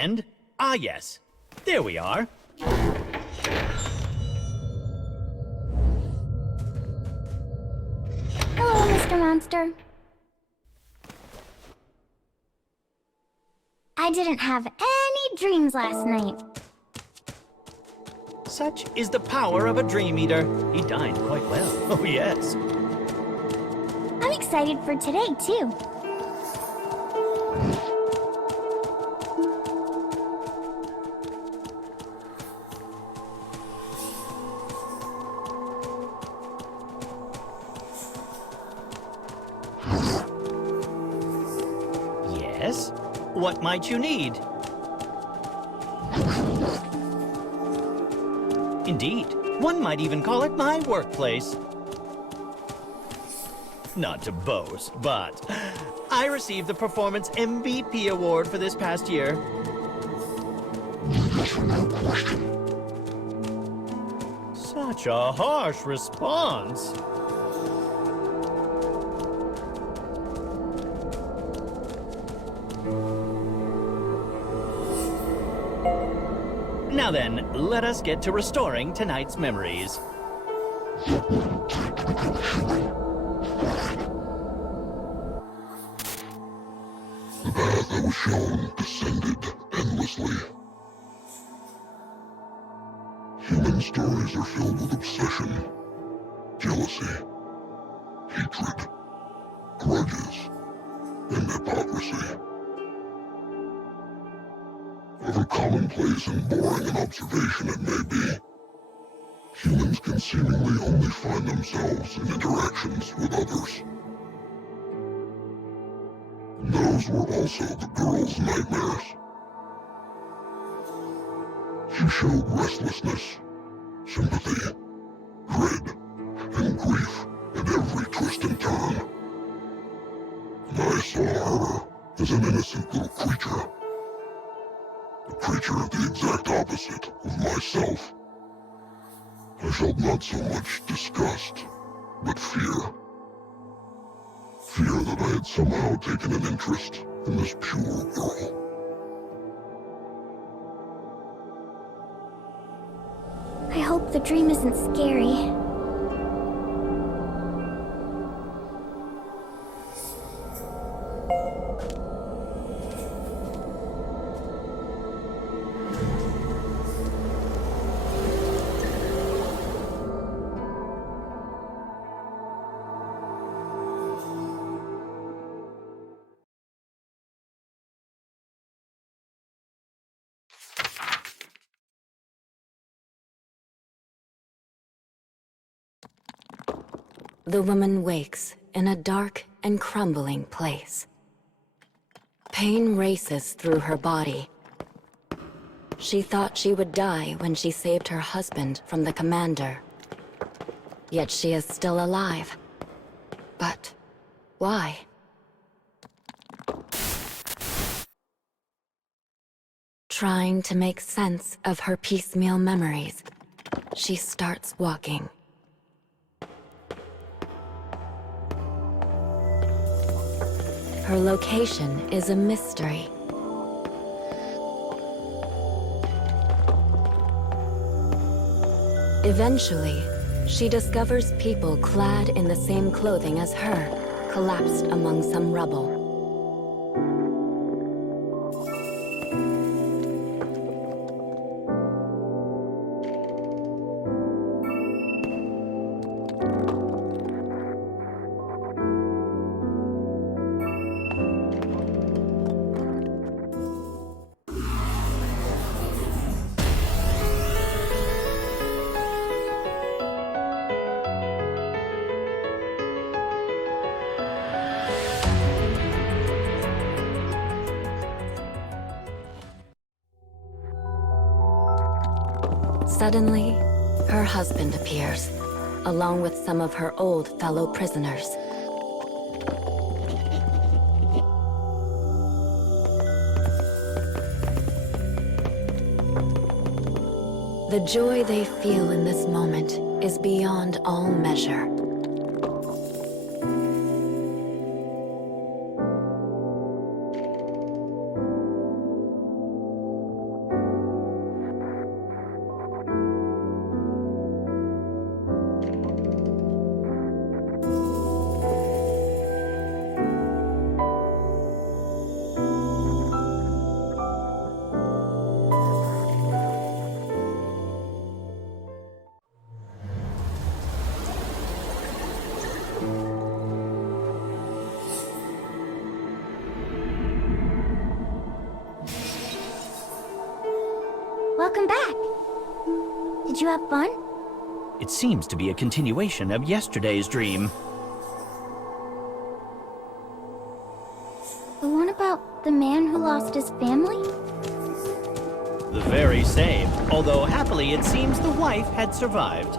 And, ah yes, there we are. Hello, Mr. Monster. I didn't have any dreams last night. Such is the power of a dream eater. He dined quite well. Oh yes. I'm excited for today, too. Yes? What might you need? Indeed. One might even call it my workplace. Not to boast, but I received the Performance MVP award for this past year. Such a harsh response. Now then, let us get to restoring tonight's memories. The path I was shown descended endlessly. Human stories are filled with obsession, jealousy, hatred, grudges, and hypocrisy. However commonplace and boring an observation it may be, humans can seemingly only find themselves in interactions with others. And those were also the girl's nightmares. She showed restlessness, sympathy, dread, and grief at every twist and turn. And I saw her as an innocent little creature. A creature of the exact opposite of myself. I felt not so much disgust, but fear. Fear that I had somehow taken an interest in this pure girl. I hope the dream isn't scary. The woman wakes in a dark and crumbling place. Pain races through her body. She thought she would die when she saved her husband from the commander. Yet she is still alive. But why? Trying to make sense of her piecemeal memories, she starts walking. Her location is a mystery. Eventually, she discovers people clad in the same clothing as her, collapsed among some rubble. Suddenly, her husband appears, along with some of her old fellow prisoners. The joy they feel in this moment is beyond all measure. welcome back. Did you have fun? It seems to be a continuation of yesterday's dream. The one about the man who lost his family? The very same, although happily it seems the wife had survived.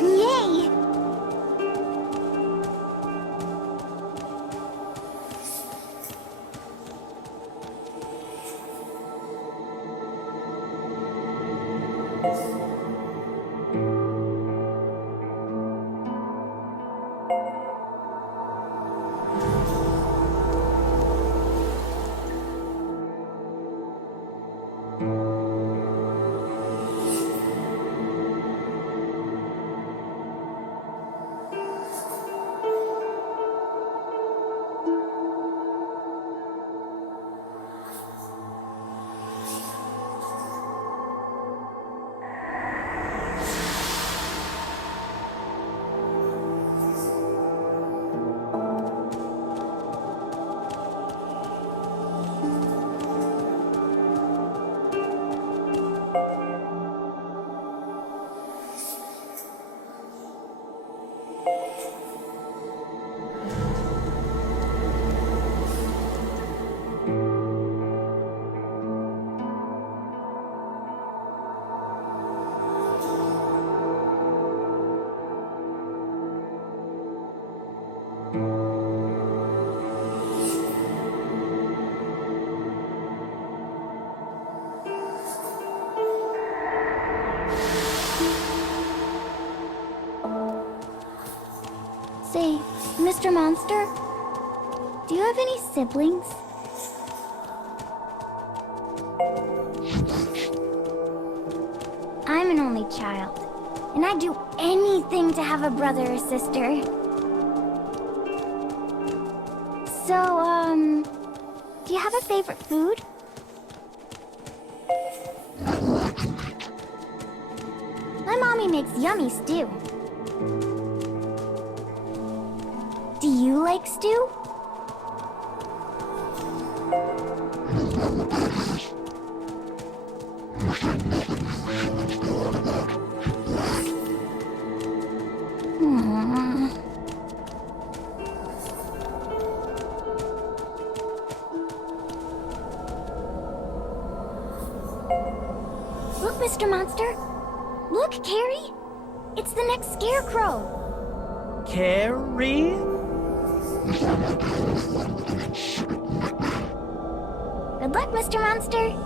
Yay! Say, Mr. Monster, do you have any siblings? I'm an only child, and I'd do anything to have a brother or sister. So, do you have a favorite food? My mommy makes yummy stew. Do you like stew? Aww. Look, Mr. Monster. Look, Carrie. It's the next scarecrow. Carrie? Good luck, Mr. Monster.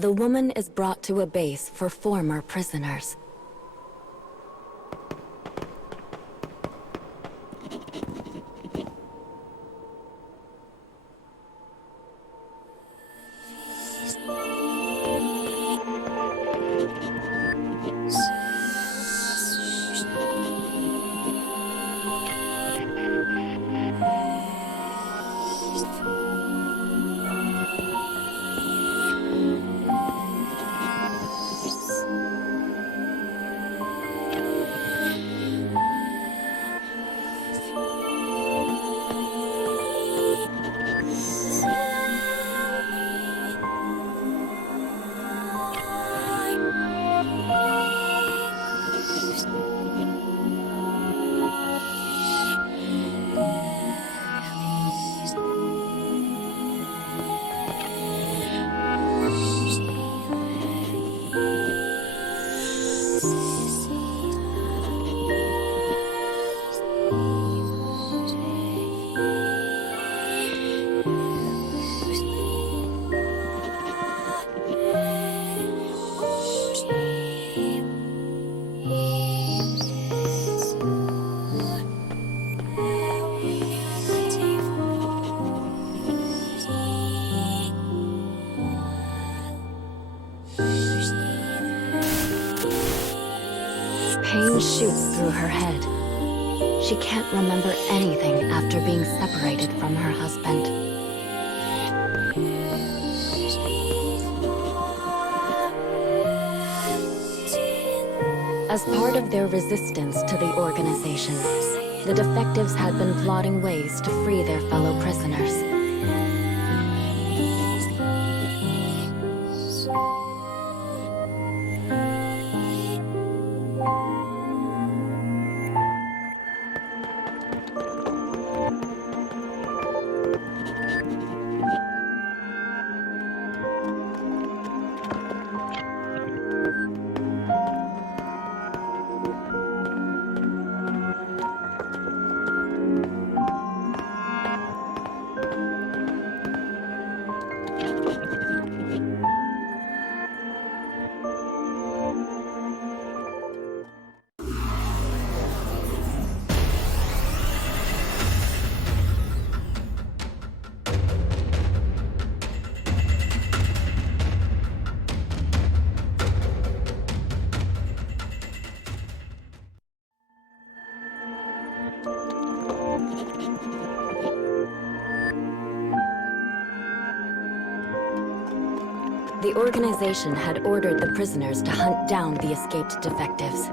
The woman is brought to a base for former prisoners. Pain shoots through her head. She can't remember anything after being separated from her husband. As part of their resistance to the organization, the defectives had been plotting ways to free their fellow prisoners. The organization had ordered the prisoners to hunt down the escaped defectives.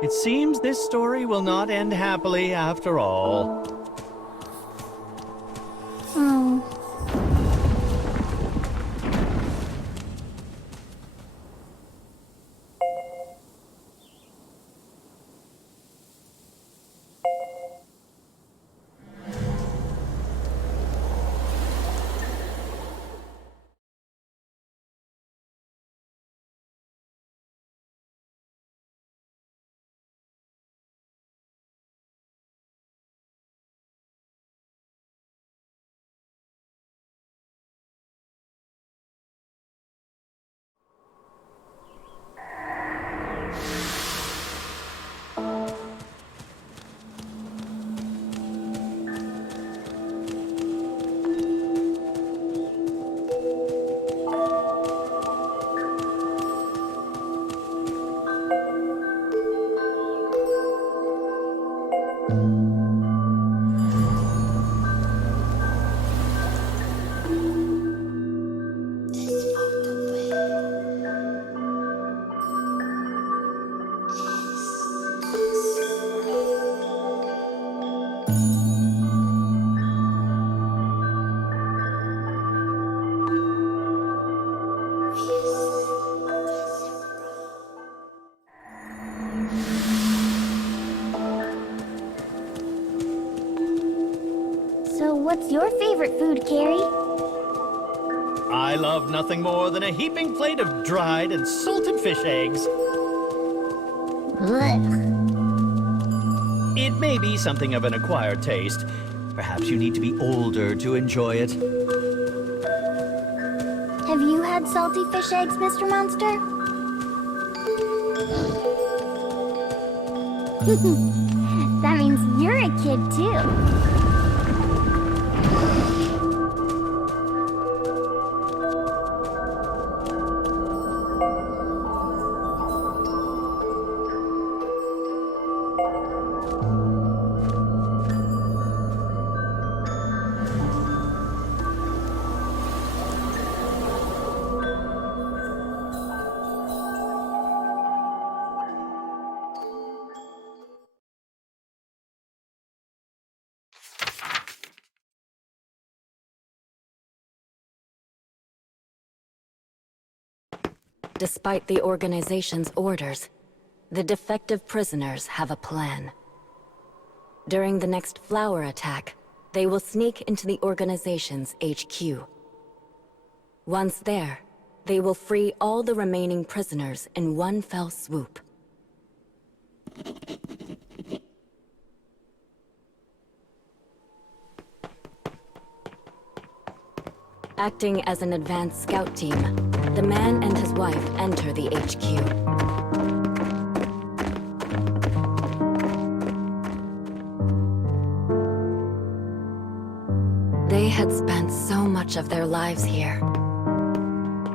It seems this story will not end happily after all. Oh. So what's your favorite food, Carrie? I love nothing more than a heaping plate of dried and salted fish eggs. Blech. It may be something of an acquired taste. Perhaps you need to be older to enjoy it. Have you had salty fish eggs, Mr. Monster? That means you're a kid, too. Despite the organization's orders, the defective prisoners have a plan. During the next flower attack, they will sneak into the organization's HQ. Once there, they will free all the remaining prisoners in one fell swoop. Acting as an advanced scout team, the man and his wife enter the HQ. They had spent so much of their lives here.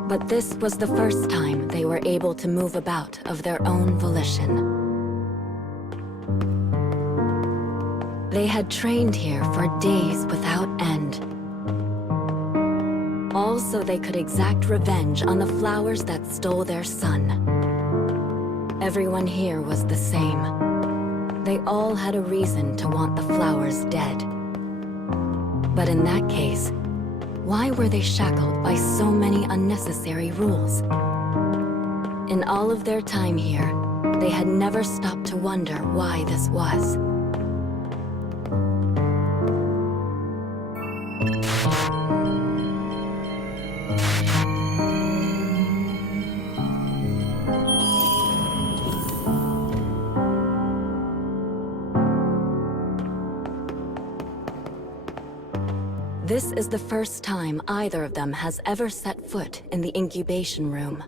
But this was the first time they were able to move about of their own volition. They had trained here for days without end. All so they could exact revenge on the flowers that stole their sun. Everyone here was the same. They all had a reason to want the flowers dead. But in that case, why were they shackled by so many unnecessary rules? In all of their time here, they had never stopped to wonder why this was. This is the first time either of them has ever set foot in the incubation room.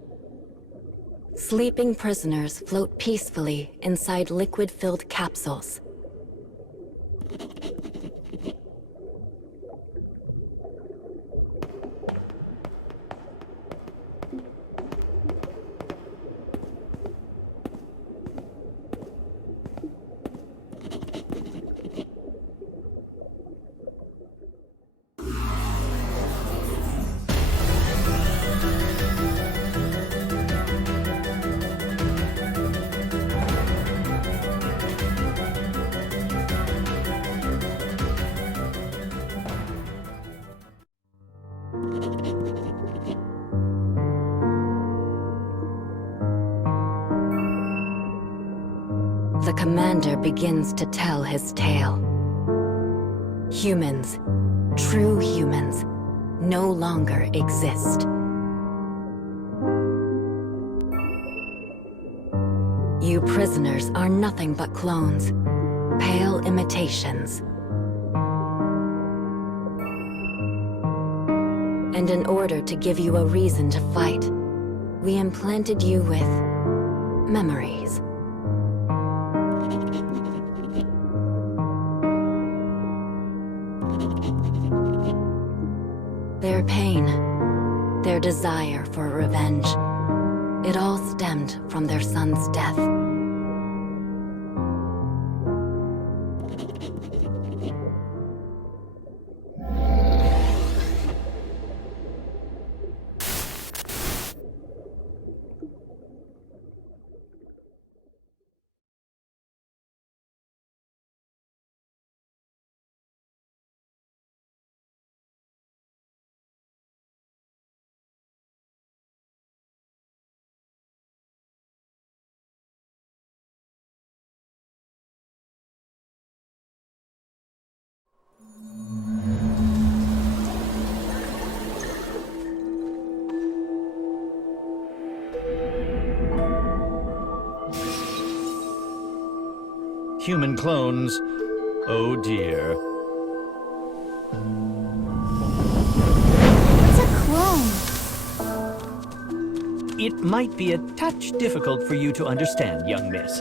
Sleeping prisoners float peacefully inside liquid-filled capsules. The commander begins to tell his tale. Humans, true humans, no longer exist. You prisoners are nothing but clones, pale imitations. And in order to give you a reason to fight, we implanted you with memories. Their pain, their desire for revenge, it all stemmed from their son's death. Human clones. Oh dear. What's a clone? It might be a touch difficult for you to understand, young miss.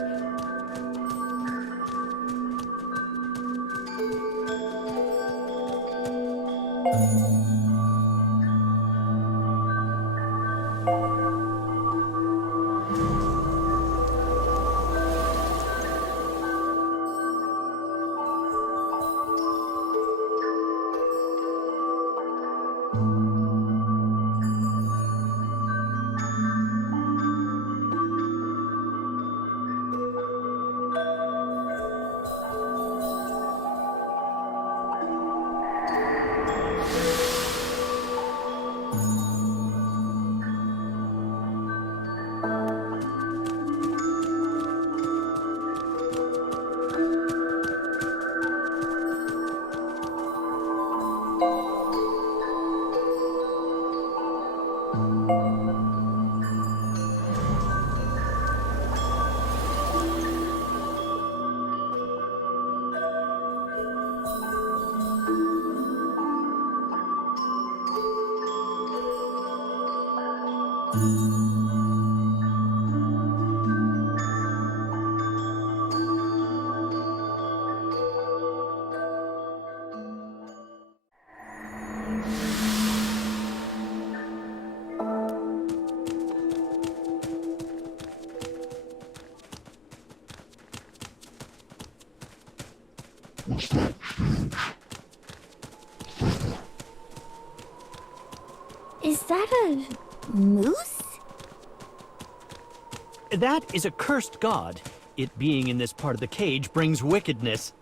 What's that change? Is that a moose? That is a cursed god. It being in this part of the cage brings wickedness.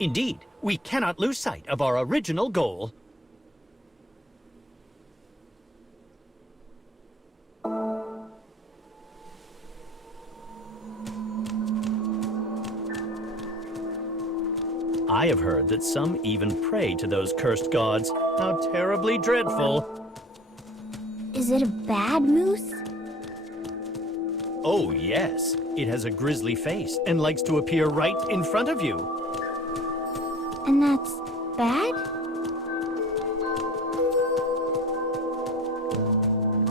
Indeed, we cannot lose sight of our original goal. I have heard that some even pray to those cursed gods. How terribly dreadful. Is it a bad moose? Oh, yes. It has a grisly face and likes to appear right in front of you. And that's bad?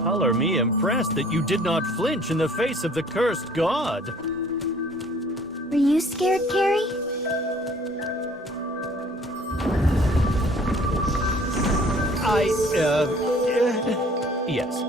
Color me impressed that you did not flinch in the face of the cursed god. Were you scared, Carrie? Yes.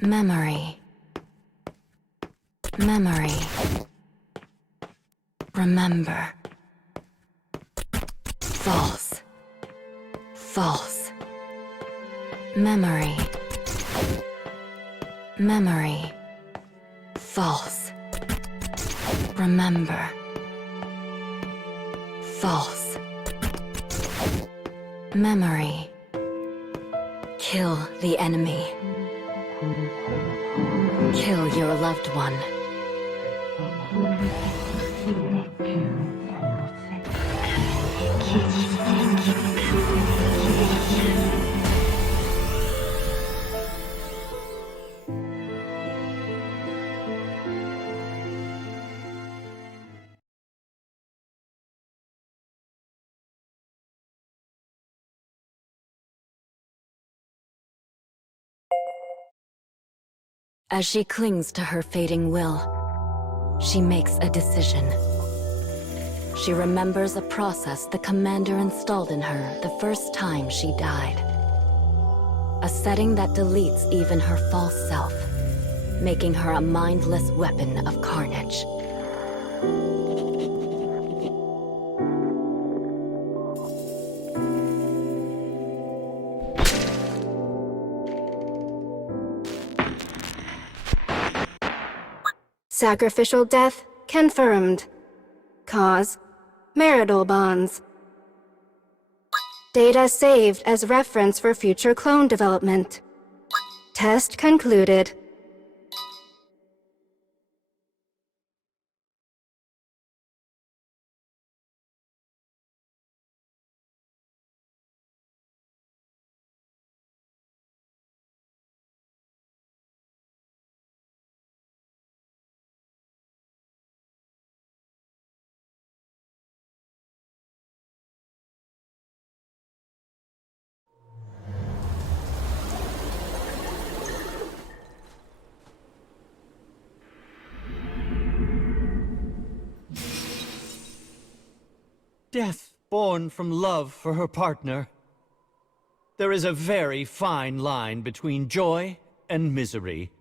Memory. Memory. Remember. False. False. Memory. Memory. False. Remember. False. Memory. Kill the enemy. Kill your loved one. As she clings to her fading will, she makes a decision. She remembers a process the commander installed in her the first time she died. A setting that deletes even her false self, making her a mindless weapon of carnage. Sacrificial death confirmed. Cause: marital bonds. Data saved as reference for future clone development. Test concluded. Death born from love for her partner. There is a very fine line between joy and misery.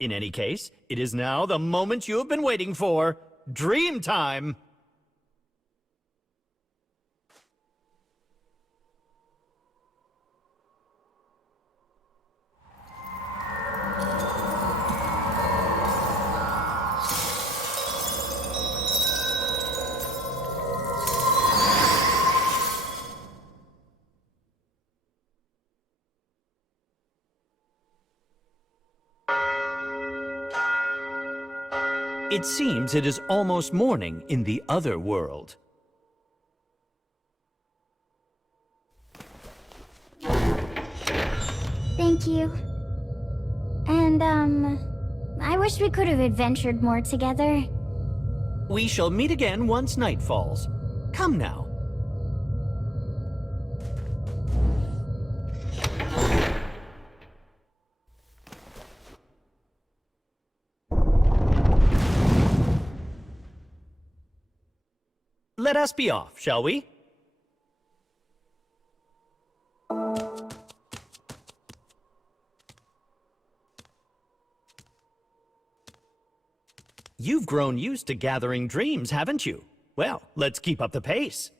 In any case, it is now the moment you have been waiting for. Dream time! It seems it is almost morning in the other world. Thank you. And, I wish we could have adventured more together. We shall meet again once night falls. Come now. Let us be off, shall we? You've grown used to gathering dreams, haven't you? Well, let's keep up the pace.